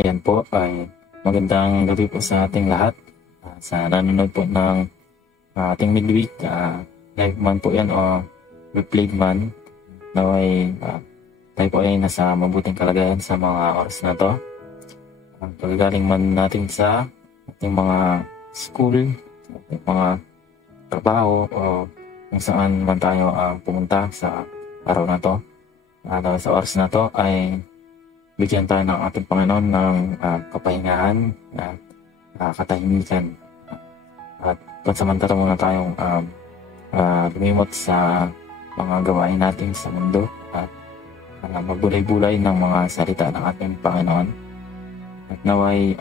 Ayan po ay magandang gabi po sa ating lahat. Sa nanonood po ng ating midweek, live man po yan o replayed man, naway tayo po ay nasa mabuting kalagayan sa mga oras na to. Paggaling man natin sa ating mga school, ating mga trabaho o kung saan man tayo pumunta sa araw na to. Sa oras na to ay bigyan tayo ng ating Panginoon ng kapahingahan at katahimikan. At pansamantala muna tayong lumimot sa mga gawain natin sa mundo at magbulay-bulay ng mga salita ng ating Panginoon. At naway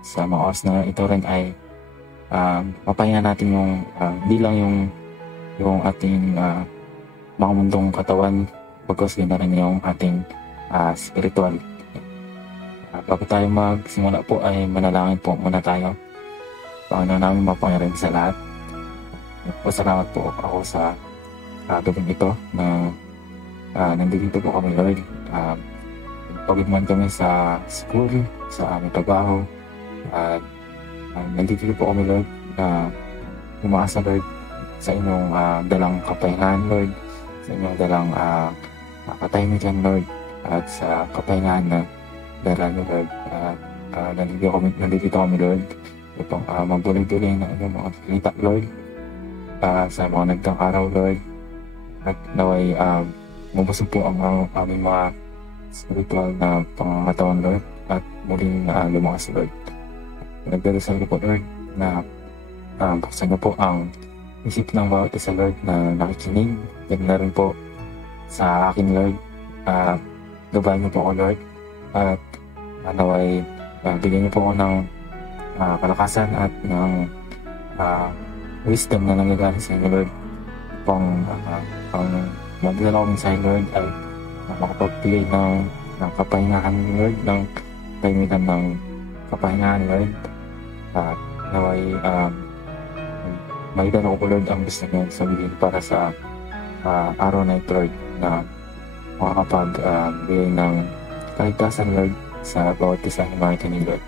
sa mga oras na ito rin ay mapahinga natin yung hindi lang yung ating mga mundong katawan, pagkos na rin yung ating spiritual. Bago tayo magsimula po ay manalangin po muna tayo. Panginoon namin mapangyarihan sa lahat. Pasalamat po ako sa gabing ito na nandito po kami, Lord. Pagod man kami sa school, sa aming trabaho. Nandito po kami, Lord, na umaasa, Lord, sa inyong dalang kapahingahan, Lord, sa inyong dalang katahimikan, Lord, at sa kapahingahan na dala nyo, Lord. Nandito kami, Lord, upang magbuloy-buloy na inyong mga salita, Lord, sa mga nagdang araw, Lord. At naway mabusog po ang aming mga spiritual na pangangatawan, Lord, at muling lumakas, Lord. Nagdarasal ko po, Lord, na buksan niyo po ang isip ng bawat isa, Lord, na nakikinig. Yan na rin po sa akin, Lord. Gabayan niyo po ako, Lord, at naway bigyan niyo po ako ng kalakasan at ng wisdom na nanggagaling sa inyo, Lord. Ang magdala ko sa inyo, Lord, ay makapagbigay ng kapahingahan, Lord, ng tahimikan ng kapahingahan, Lord. At naway magdala ko, Lord, ang gusto niyo sabihin para sa araw na ito, Lord, na makapagbigay ng kaligtasan, Lord, sa bawat isa ng mga itinig, Lord.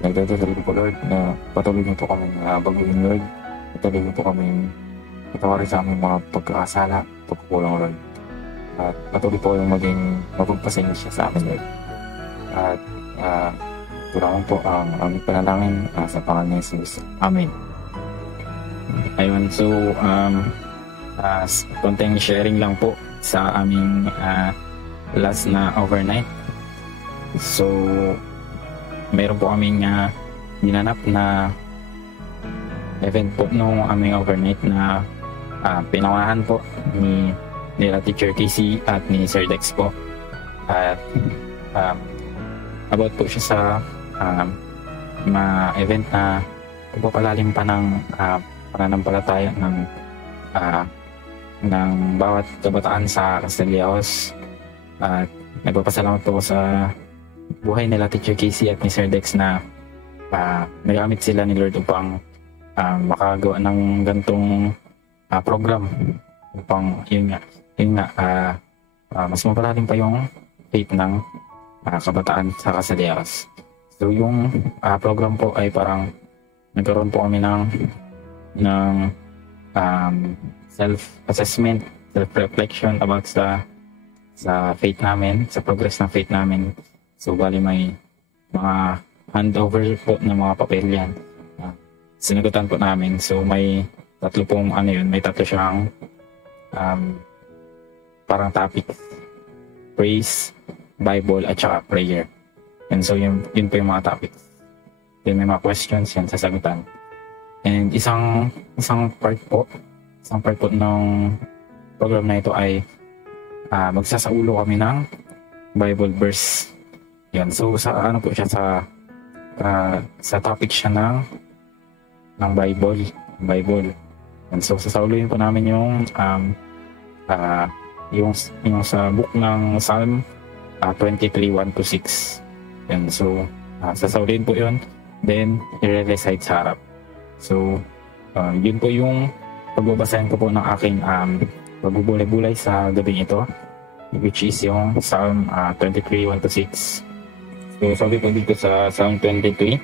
Nagdadasal ko po, Lord, na patuloy niyo po kami baguhin, Lord. Patuloy niyo po kami patawarin sa aming mga pagkakasala, pagkukulang, Lord. At patuloy po yung maging mapagpasensya sa amin, Lord. At tulangan po ang aming panalangin sa pangalan ni Jesus. Amen. Ayun, so konting sharing lang po sa aming last na overnight. So meron po kaming ginanap na event po nung aming overnight na pinawahan po nila Teacher Casey at ni Sir Dex po. At about po siya sa event na pagpapalalim pa ng pananampalataya ng bawat kabataan sa Castillejos. At nagpapasalamat po sa buhay nila Teacher Casey at ni Sir Dex na nagamit sila ni Lord upang makagawa ng gantong program upang yun nga mas mapalalim pa yung faith ng kabataan sa Castillejos. So yung program po ay parang nagkaroon po kami ng self-assessment, self-reflection about sa faith namin, sa progress ng faith namin. So bali may mga handover po ng mga papel yan. Sinagutan po namin. So may tatlo pong may tatlo siyang parang topic: praise, Bible, at saka prayer. And so yun po yung mga topics. Then may mga questions yan sasagutan. And isang part po ng program na ito ay magsasaulo kami ng Bible verse. Yan. So sa po siya sa topic siya ng Bible. And so sasauluin po namin yung sa book ng Psalm 23:1-6. And so sasauluin po yun, then i-recite sa harap. So yun po yung pagbabasahin ko po ng aking pagbubulay-bulay sa gabing ito, which is yung Psalm 23:1-6. So sabi po dito sa Psalm 23,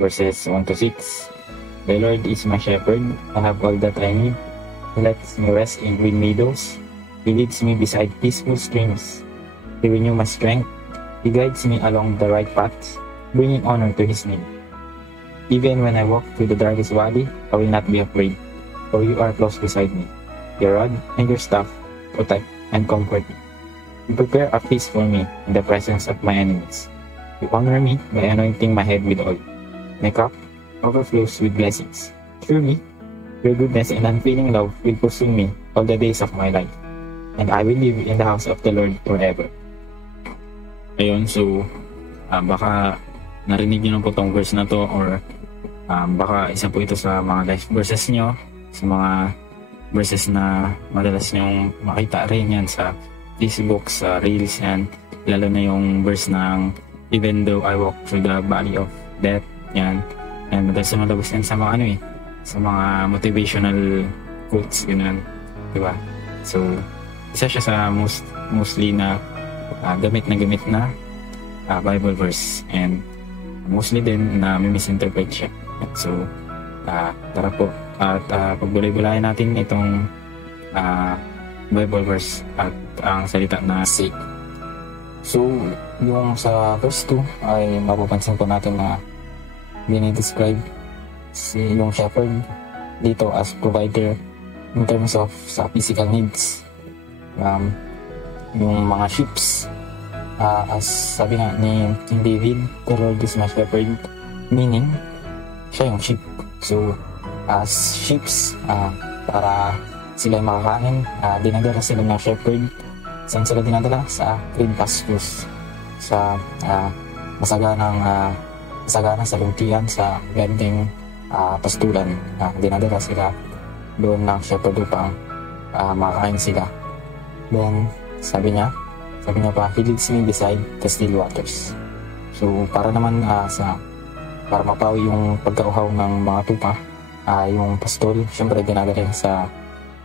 verses 1 to 6. The Lord is my shepherd, I have all that I need. He lets me rest in green meadows. He leads me beside peaceful streams. He renews my strength. He guides me along the right paths, bringing honor to His name. Even when I walk through the darkest valley, I will not be afraid, for You are close beside me. Your rod and Your staff protect and comfort me. You prepare a feast for me in the presence of my enemies. You honor me by anointing my head with oil. My cup overflows with blessings. Surely, Your goodness and unfailing love will pursue me all the days of my life, and I will live in the house of the Lord forever. Ayun, so baka narinig nyo na po tong verse na to, or baka isa po ito sa mga life verses nyo, sa mga verses na madalas nyong makita rin yan sa Facebook, sa Reels, yan. Lalo na yung verse ng even though I walk through the valley of death, yan. And madalas na malabas yan sa mga sa mga motivational quotes, ganun. Diba? So, isa siya sa mostly na gamit na Bible verse, and mostly din na may misinterpret siya. So, tara po at pagbulay-bulayan natin itong Bible verse at ang salita na seek. So, yung sa verse 2 ay mapapansin po natin na dinidescribe yung shepherd dito as provider in terms of sa physical needs. Yung mga sheep, as sabi nga ni King David, the Lord is my shepherd, meaning siya yung sheep. So, as sheep, para sila makakain, dinadala sila ng shepherd. Saan sila dinadala? Sa green pastures, sa masagana sa luntian, sa gandeng pastulan. Dinadala sila doon ng shepherd upang makakain sila. Then, sabi niya pa, He leads me beside the still waters. So, para naman para mapawi yung pagkauhaw ng mga tupa, yung pastol, syempre dinadala sa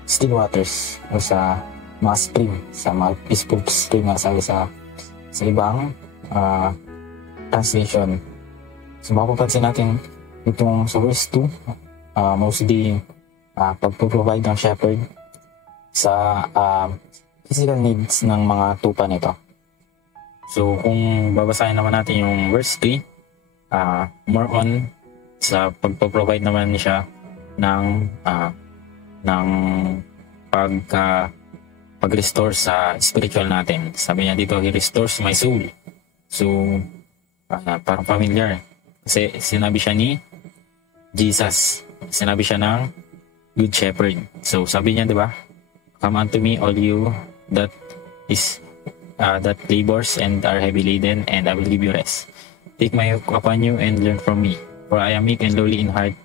still waters o sa mga spring, sa mga peaceful stream nga sabi sa ibang translation. So, mapapansin natin itong sa verse 2, mostly pagpo-provide ng shepherd sa physical needs ng mga tupa nito. So, kung babasahin naman natin yung verse 3, more on sa pagpo-provide naman siya ng pag-restore sa spiritual natin. Sabi niya dito, He restores my soul. So, parang familiar. Kasi sinabi siya ni Jesus. Sinabi siya ng Good Shepherd. So, sabi niya, di ba? Come unto me, all you that labors and are heavy laden, and I will give you rest. Take my yoke upon you and learn from me, for I am meek and lowly in heart,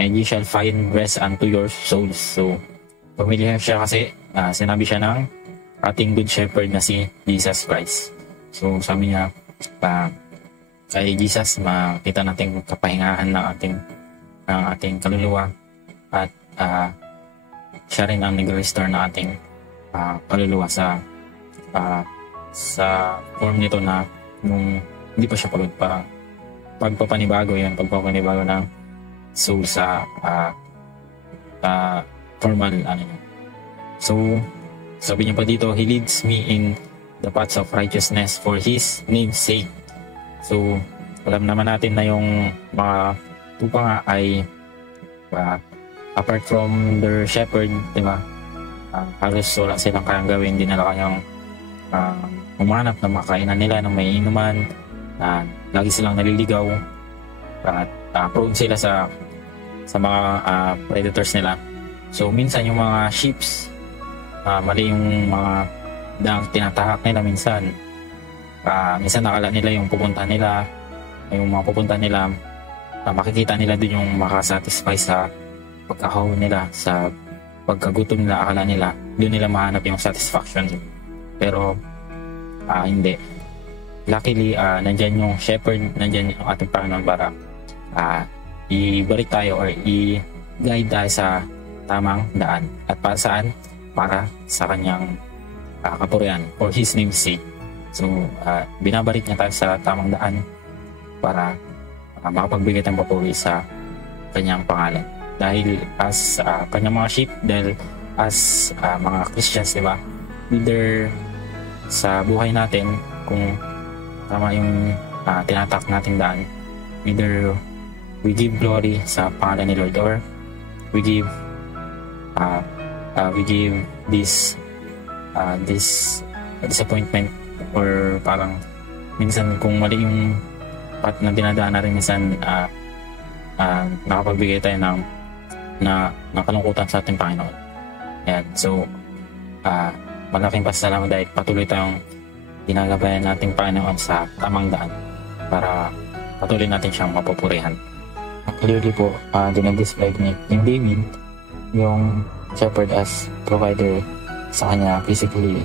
and ye shall find rest unto your souls. So, familiar siya kasi sinabi siya ng ating Good Shepherd na si Jesus Christ. So, sabi niya, kay Jesus, makita natin kapahingahan ng ating kaluluwa, at siya rin ang nag-restore na ating kaluluwa sa form nito na nung hindi pa siya pagod pa pagpapanibago ng soul sa formal So, sabi niya pa dito, He leads me in the paths of righteousness for His name's sake. So, alam naman natin na yung mga tupa nga ay apart from their shepherd, di ba? Halos wala silang kayang gawin, hindi nila kayang umanap na makainan nila ng may inuman, lagi silang naliligaw, at prone sila sa mga predators nila. So, minsan yung mga sheeps, mali yung mga tinatahak nila minsan. Minsan nakala nila yung pupunta nila, makikita nila din yung makasatisfy sa pagkahaw nila, sa pagkagutom nila, akala nila doon nila mahanap yung satisfaction. Pero hindi. Luckily, nandyan yung shepherd, nandyan yung ating Panginoon para i-balik tayo or i-guide tayo sa tamang daan. At para saan? Para sa kanyang kapurihan, for His name's sake. So, binabalik niya tayo sa tamang daan para makapagbigay tayong papuri sa kanyang pangalan. Dahil as kanyang mga sheep, dahil as mga Christians, di ba? Either sa buhay natin, kung tama yung tinatak nating daan, either we give glory sa pangalan ni Lord, or we give this disappointment, or parang minsan kung mali yung path na dinadaan natin, minsan nakapagbigay tayo ng kalungkutan sa ating Panginoon. Ayan. So malaking pasalamat dahil patuloy tayong ginagabayan nating Panginoon sa tamang daan para patuloy natin siyang mapupurihan. Clearly po, dinag-describe ni King David yung shepherd as provider sa kanya physically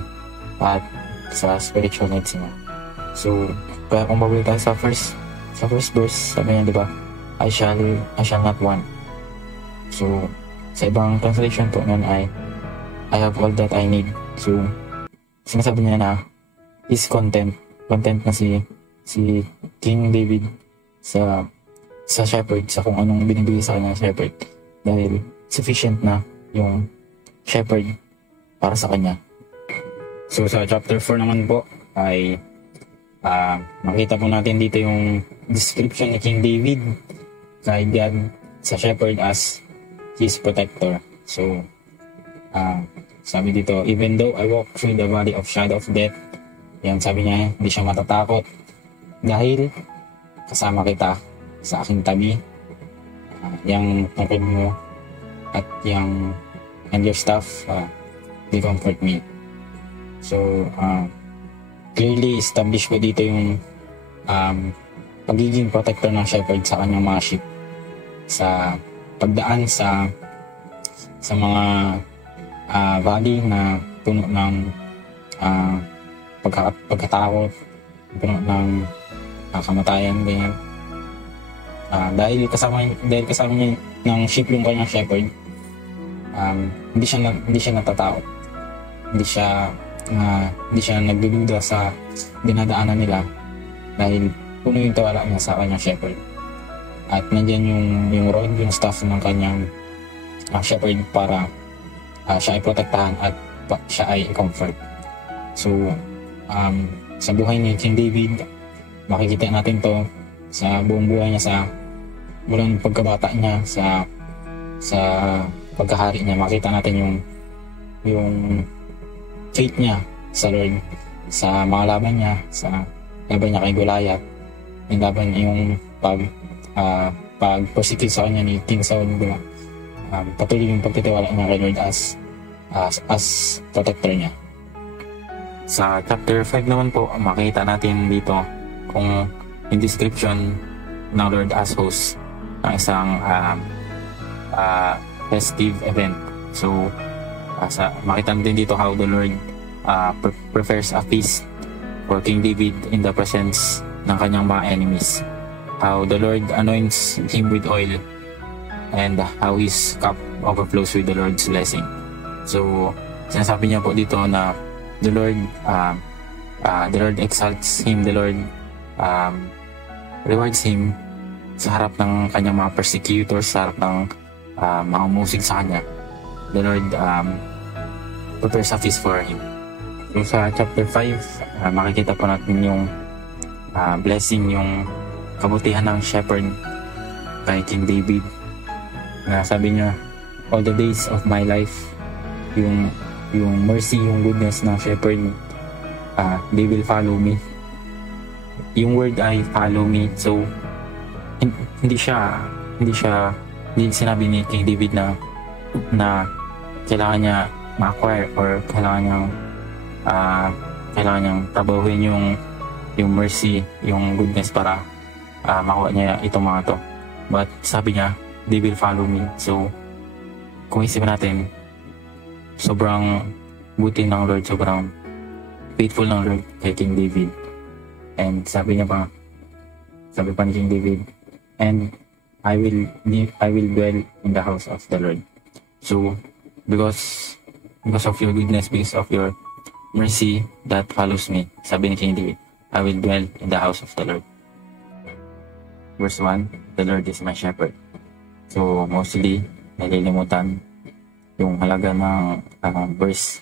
at sa spiritual needs niya. So, kaya kung babalik tayo sa first verse, sabi niya, di ba, I shall not want. So, sa ibang translation po nun ay I have all that I need. So, sinasabi niya na he's content na si King David sa shepherd, sa kung anong binibigay sa kanya ng shepherd, dahil sufficient na yung shepherd para sa kanya. So sa chapter 4 naman po ay makita po natin dito yung description ni King David kay God sa shepherd as his protector. So sabi dito, even though I walk through the valley of shadow of death, yan, sabi niya, hindi siya matatakot dahil kasama kita sa aking tabi, yung tungkod mo at yung and your staff, they comfort me. So clearly established po dito yung pagiging protector ng shepherd sa kanyang mga sheep sa pagdaan sa mga valley na puno ng pagkatakot, puno ng kamatayan, ganyan. Dahil kasama niya ng sheep yung kanyang shepherd, hindi siya natatakot, hindi siya nagdududa sa dinadaanan nila dahil puno yung tiwala niya sa kanyang shepherd. At nandiyan yung rod, yung staff ng kanyang shepherd para siya ay protektahan at siya ay comfort. So sa buhay ni King David, makikita natin to sa buong buhay niya, mula ng pagkabata niya sa pagkahari niya. Makita natin yung faith niya sa Lord sa mga laban niya, sa laban niya kay Goliath, yung laban niya, yung pag-persecute sa kanya ni King Saul, diba? Patuloy yung pagtitiwala niya kay Lord as protector niya. Sa chapter 5 naman po, makita natin dito kung yung description ng Lord as host ng isang festive event. So makita natin dito how the Lord prepares a feast for King David in the presence ng kanyang mga enemies. How the Lord anoints him with oil and how his cup overflows with the Lord's blessing. So sinasabi niya po dito na the Lord exalts him, the Lord rewards him sa harap ng kanyang mga persecutors, sa harap ng mga umusig sa kanya. The Lord prepares a feast for him. So sa chapter 5, makikita po natin yung blessing, yung kabutihan ng shepherd kay King David, na sabi niya, all the days of my life, yung mercy, yung goodness ng shepherd, they will follow me. Yung word ay follow me. So hindi sinabi ni King David na kailangan niya ma-acquire or kailangan niyang trabahuin yung mercy, yung goodness para makuha niya itong mga to. But sabi niya, they will follow me. So kung isipin natin, sobrang buti ng Lord, sobrang faithful ng Lord kay King David. And sabi pa ni King David, and I will dwell in the house of the Lord. So because of your goodness, because of your mercy that follows me. Sabi ni King David, I will dwell in the house of the Lord. Verse 1, the Lord is my shepherd. So, mostly, nalilimutan yung halaga ng verse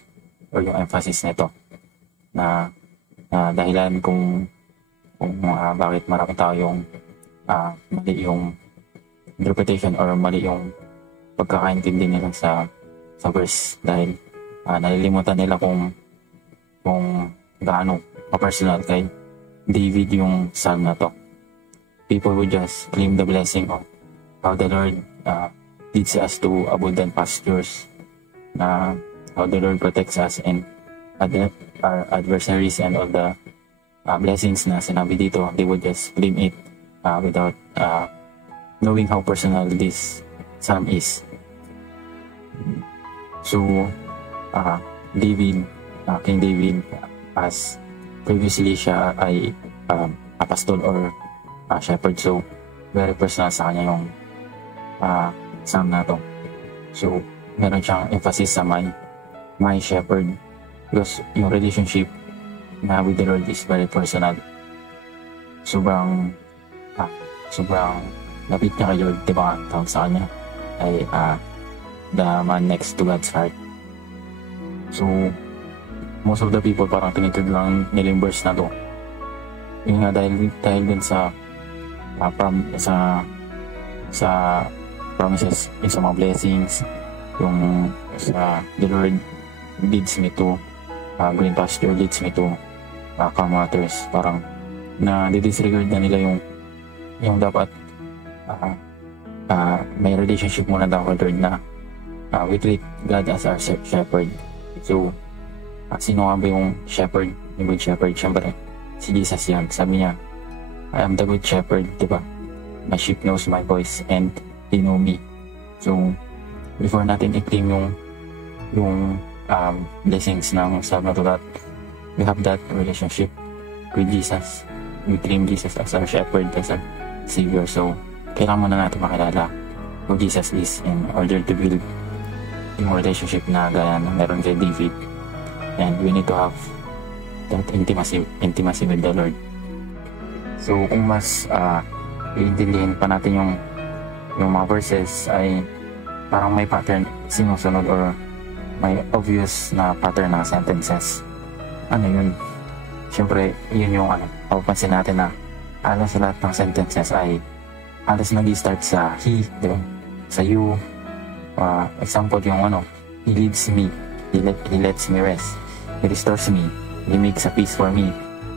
or yung emphasis nito na dahilan kung bakit maraming tao yung mali yung interpretation or mali yung pagkakaintindi nila sa verse dahil nalilimutan nila kung gaano ka-personal kay David yung psalm na to. People would just claim the blessing of how the Lord leads us to abundant pastures, how the Lord protects us and our adversaries and all the blessings na sinabi dito. They would just claim it without knowing how personal this psalm is. So, King David, as previously siya ay apostol or shepherd, so very personal sa kanya yung psalm na to. So, meron siyang emphasis sa my shepherd because yung relationship na with the Lord is very personal. Sobrang lapit niya kay Lord, diba? Tawag sa kanya ay the man next to God's heart. So, most of the people parang tinitid lang nila yung verse na to. Yun nga, dahil din sa promises, yung sa mga blessings, yung sa the Lord leads me to green pasture, leads me to calm waters. Parang disregard na nila yung dapat may relationship muna daw with Lord na we treat God as our shepherd. So, sino nga ba yung shepherd, yung good shepherd? Siyempre, si Jesus yan. Sabi niya, I am the good shepherd, diba? My sheep knows my voice and they know me. So, before natin i-claim yung blessings ng psalm na to, that we have that relationship with Jesus. We claim Jesus as our shepherd, as our Savior. So, kailangan muna natin makilala who Jesus is in order to build yung relationship na gaya na meron kay David. And we need to have that intimacy with the Lord. So, kung mas iintindihin pa natin yung mga verses, ay parang may pattern sinusunod or may obvious na pattern ng sentences. Ano yun? Siyempre, yun yung papansin natin na halos lahat ng sentences ay halos nag-start sa he, diba? Sa you. Example yung he leads me, he lets me rest, he restores me, he makes a peace for me,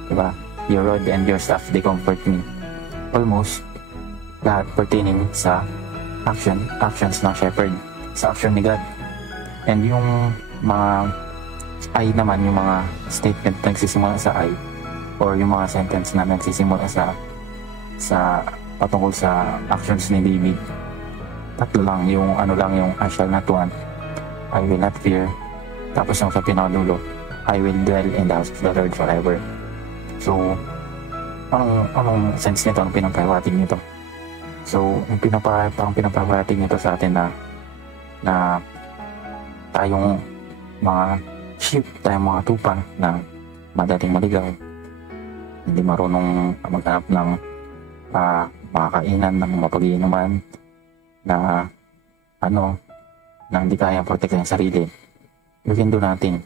diba? Your rod and your staff, they comfort me. Almost lahat pertaining sa actions ng shepherd, sa action ni God. And yung mga I naman, yung mga statement na nagsisimula sa I, or yung mga sentence na nagsisimula sa patungkol sa actions ni David, tatlo lang, yung I shall not want, I will not fear, tapos yung sa pinakadulo, I will dwell in the house of the Lord forever. So, anong sense nito? Anong pinaparating nito? So, yung pinaparating nito sa atin na tayong mga sheep, tayong mga tupa na madaling maligaw, hindi marunong maghanap ng mga kainan, ng mapag-iinuman, na hindi kaya protektahan yung sarili. We can do nothing.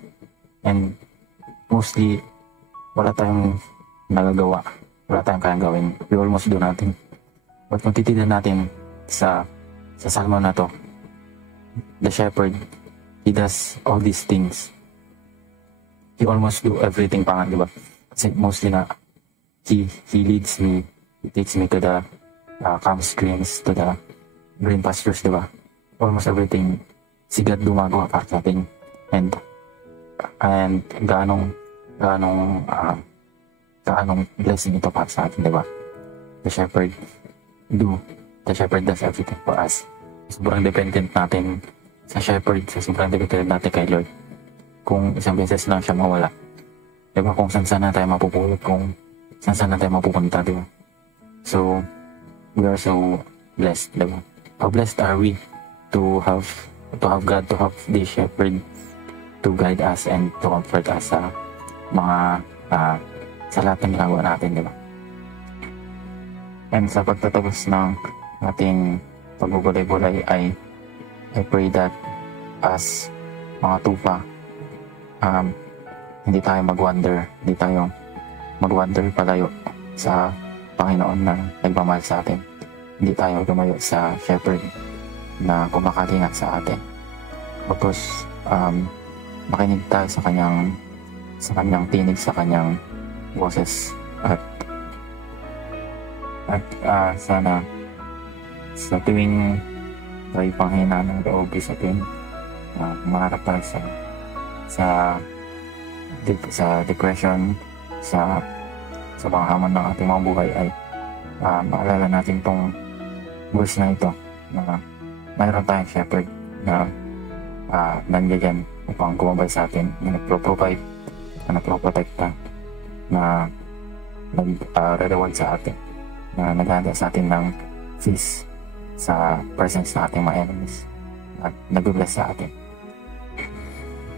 And mostly, wala tayong nagagawa. Wala tayong kayang gawin. We almost do nothing. But kung titignan natin sa salmo na to, the shepherd, he does all these things. He almost do everything pa nga, diba? Kasi mostly na, he leads me, he takes me to the calm streams, to the green pastures, diba? Almost everything, si God gumagawa para sa atin. And gaanong blessing ito para sa atin, diba? The shepherd does everything for us. Sobrang dependent natin sa shepherd, sobrang dependent natin kay Lord. Kung isang beses lang siya mawala, diba? Kung saan na tayo mapupulot, kung saan na tayo mapupunta, diba? So, we are so blessed, diba? How blessed are we to have God, to have the shepherd to guide us and to comfort us sa mga sa lahat ng ginagawa natin, di ba? And sa pagtatapos ng ating pagbubulay-bulay I pray that as mga tupa, hindi tayo mag-wander palayo sa Panginoon na nagmamahal sa atin. Hindi tayo lumayo sa shepherd na kumakalingat sa atin. Tapos, makinig tayo sa kanyang tinig, sa kanyang boses, at sana sa tuwing tayo panghina ng loob sa atin, maharap tayo sa depression, sa mga hamon ng ating mga buhay, ay maalala natin tong verse na ito, na mayroon tayong shepherd na nandiyan upang gumabay sa atin, na nagpro-provide, na nagpro-protecta, na nag-reward sa atin, na naghahanda sa atin ng feast sa presence ng ating mga enemies, at nag-bless sa atin.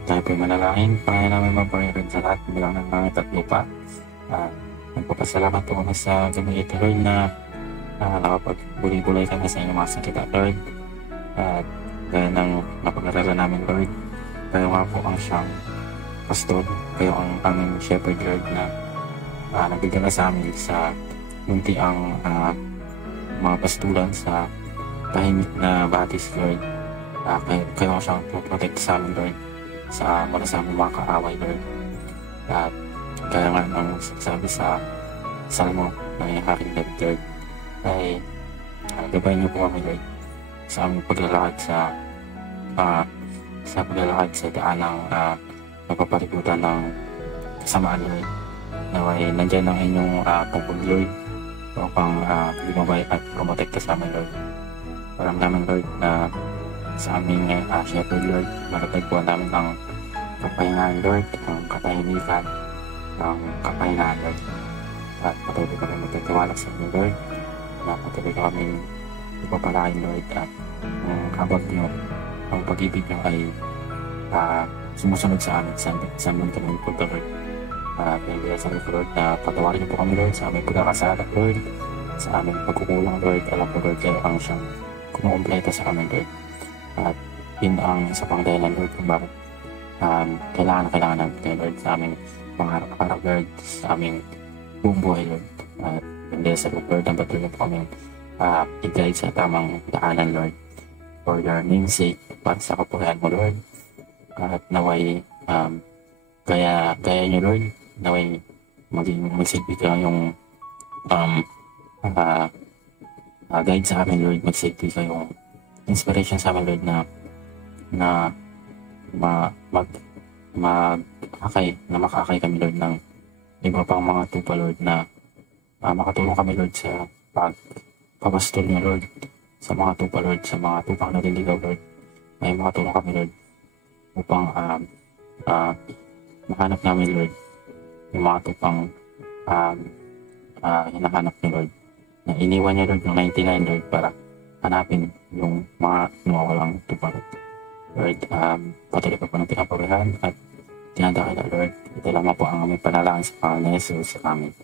Tayo po'y manalangin. Panginoon namin mapahirin sa lahat bilang ng langit at lupa. Nagpapasalamat po kami sa gabi ito, Lord, na nakapagbuli-bulay kami sa inyong mga sakit, Lord. At gaya ng napag-aralan namin, Lord, kayo nga po ang siyang pastor, kayo ang aming shepherd, Lord, na nabigyan sa amin sa munti ang mga pastulan sa tahimik na batis, Lord. Kayo ang siyang protect sa amin, Lord, mula sa aming mga kaaway, Lord. At kaya nga ang sabi sa Salmo ng Haring David, Lord, ay gabayan niyo po kami, Lord, sa aming paglalakad sa daan ng napapalikutan ng kasamaan, Lord. Naway nandiyan ang inyong tungkol, Lord, upang lumabay at promotekta sa amin, Lord. Parang namin, Lord, na sa aming shepherd, Lord, matatagpuan namin ang kapahingahan, Lord, ang katahimikan, ang kapahingahan, Lord. At patuloy kami magtitiwala sa inyo, Lord, na patuloy kami ipapalain, Lord, at habang nyo, ang pag-ibig nyo ay sumusunod sa amin, saan man kami punta, Lord. Pinagaya sa amin, Lord, na patawarin niyo po kami, Lord, sa aming pagkakasala, Lord, sa aming pagkukulang, Lord. Alam ko, Lord, kayo ang siyang kumukumpleto sa amin, Lord. At yun ang isa pang dahilan, Lord, kung bakit kailangan namin kayo, Lord, sa aming pangarap-arap, Lord, sa aming buong buhay, Lord. At hindi sa Lord, ang patuloy po kami i-guide sa tamang daanan, Lord, for your name's sake, para sa kapurihan mo, Lord. At naway kaya nyo, Lord, naway magsigbi ka yung guide sa amin, Lord, magsigbi ka yung inspiration sa amin, Lord, na makakay kami, Lord, ng iba pang mga tupa, Lord, na makatulong kami, Lord, sa pagpapastol nyo, Lord, sa mga tupa, Lord, sa mga tupang naliligaw, Lord, ay makatulong kami, Lord, upang mahanap namin, Lord, yung mga tupang hinahanap nyo, Lord, na iniwan nyo, Lord, yung 99, Lord, para hanapin yung mga nawawalang tupa, Lord. Patuloy pa po ng pinapurihan at tinadakil, Lord. Ito lamang po ang aming panalangin sa Panginoon Yesus. Amen.